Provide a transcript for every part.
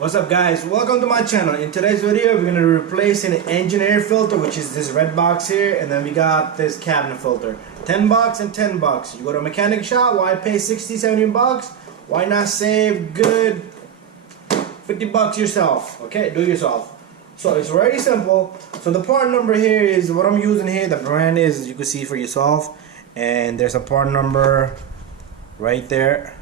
What's up guys, welcome to my channel. In today's video we're going to replace an engine air filter, which is this red box here, and then we got this cabinet filter. 10 bucks and 10 bucks. You go to a mechanic shop, why pay 60-70 bucks? Why not save good 50 bucks yourself? Okay, do it yourself. So it's very simple. So the part number here is what I'm using here. The brand is, you can see for yourself, and there's a part number right there.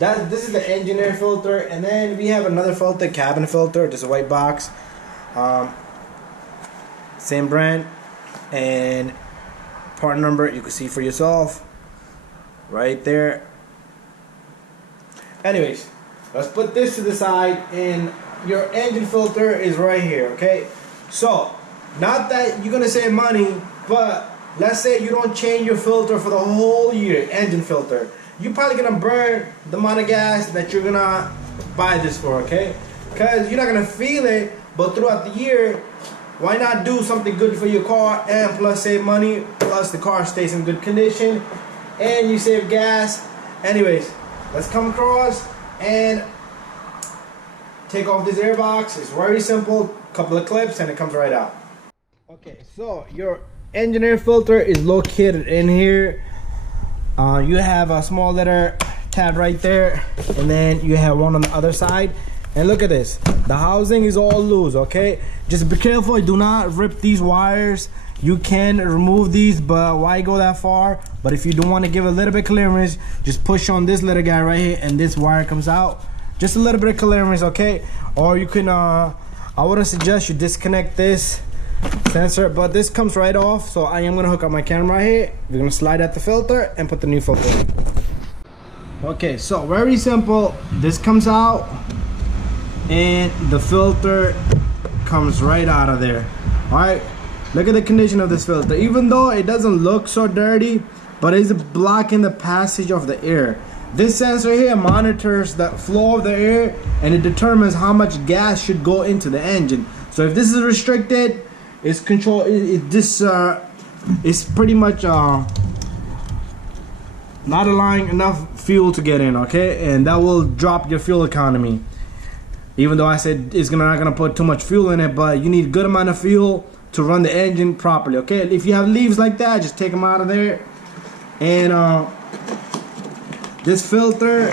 This is the engine air filter, and then we have another filter, cabinet filter. Just a white box, same brand, and part number you can see for yourself right there. Anyways, let's put this to the side, and your engine filter is right here. Okay, so not that you're gonna save money, but let's say you don't change your filter for the whole year, engine filter. You're probably gonna burn the amount of gas that you're gonna buy this for, okay? Because you're not gonna feel it, but throughout the year, why not do something good for your car and plus save money, plus the car stays in good condition and you save gas. Anyways, let's come across and take off this air box. It's very simple, couple of clips and it comes right out. Okay, so your engine air filter is located in here. You have a small letter tab right there, and then you have one on the other side. And look at this, the housing is all loose. Okay, just be careful, do not rip these wires. You can remove these, but why go that far? But if you don't want to give a little bit clearance, just push on this little guy right here and this wire comes out. Just a little bit of clearance, okay? Or you can I wouldn't suggest you disconnect this sensor, but this comes right off. So I am gonna hook up my camera right here. We're gonna slide out the filter and put the new filter in. Okay, so very simple. This comes out and the filter comes right out of there. All right, look at the condition of this filter. Even though it doesn't look so dirty, but it's blocking the passage of the air. This sensor here monitors the flow of the air, and it determines how much gas should go into the engine. So if this is restricted, it's control. It's pretty much not allowing enough fuel to get in, okay, and that will drop your fuel economy. Even though I said it's not gonna put too much fuel in it, but you need a good amount of fuel to run the engine properly. Okay, if you have leaves like that, just take them out of there. And this filter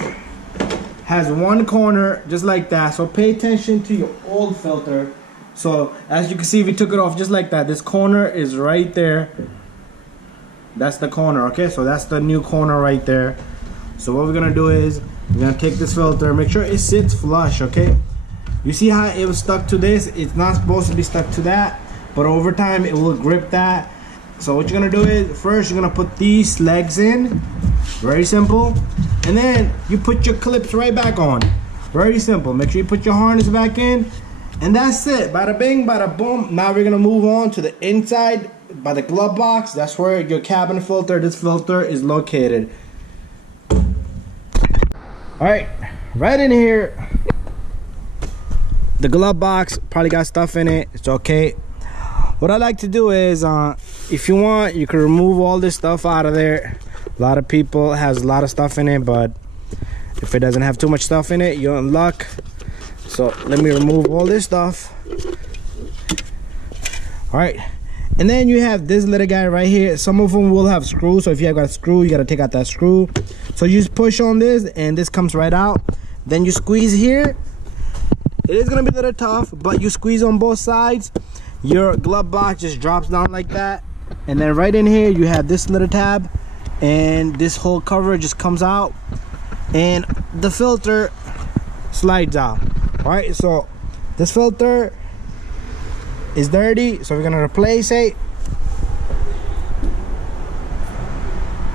has one corner just like that, so pay attention to your old filter. So as you can see, we took it off just like that. This corner is right there. That's the corner, okay? So that's the new corner right there. So what we're gonna do is we're gonna take this filter, make sure it sits flush, okay? You see how it was stuck to this? It's not supposed to be stuck to that, but over time it will grip that. So what you're gonna do is first you're gonna put these legs in, very simple, and then you put your clips right back on. Very simple. Make sure you put your harness back in. And that's it. Bada bing, bada boom. Now we're gonna move on to the inside by the glove box. That's where your cabin filter, this filter, is located. Alright, right in here. The glove box probably got stuff in it. It's okay. What I like to do is, if you want, you can remove all this stuff out of there. A lot of people has a lot of stuff in it, but if it doesn't have too much stuff in it, you're in luck. So let me remove all this stuff. All right, and then you have this little guy right here. Some of them will have screws, so if you have got a screw, you got to take out that screw. So you just push on this and this comes right out. Then you squeeze here. It is gonna be a little tough, but you squeeze on both sides. Your glove box just drops down like that, and then right in here you have this little tab, and this whole cover just comes out and the filter slides out. All right, so this filter is dirty, so we're gonna replace it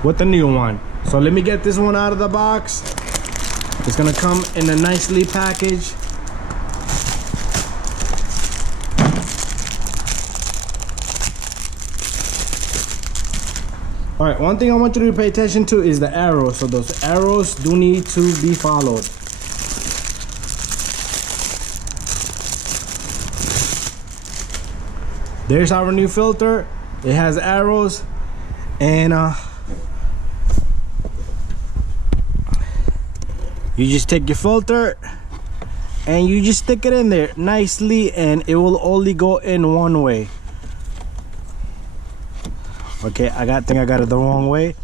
with the new one. So let me get this one out of the box. It's gonna come in a nicely packaged. All right, one thing I want you to pay attention to is the arrows. So those arrows do need to be followed. There's our new filter. It has arrows, and you just take your filter and you just stick it in there nicely, and it will only go in one way. Okay, I think I got it the wrong way.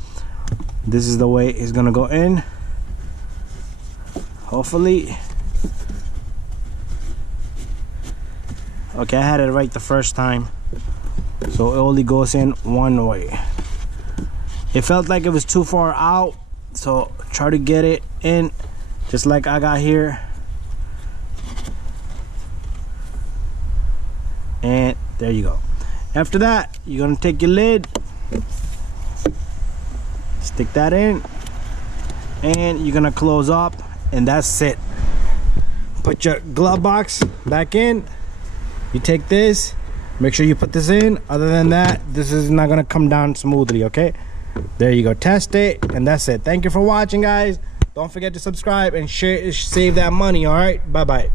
This is the way it's gonna go in, hopefully. Okay, I had it right the first time, so it only goes in one way. It felt like it was too far out, so try to get it in just like I got here. And there you go. After that, you're gonna take your lid, stick that in, and you're gonna close up, and that's it. Put your glove box back in. You take this, make sure you put this in. Other than that, this is not gonna come down smoothly, okay? There you go, test it, and that's it. Thank you for watching, guys. Don't forget to subscribe and share, save that money, all right? Bye-bye.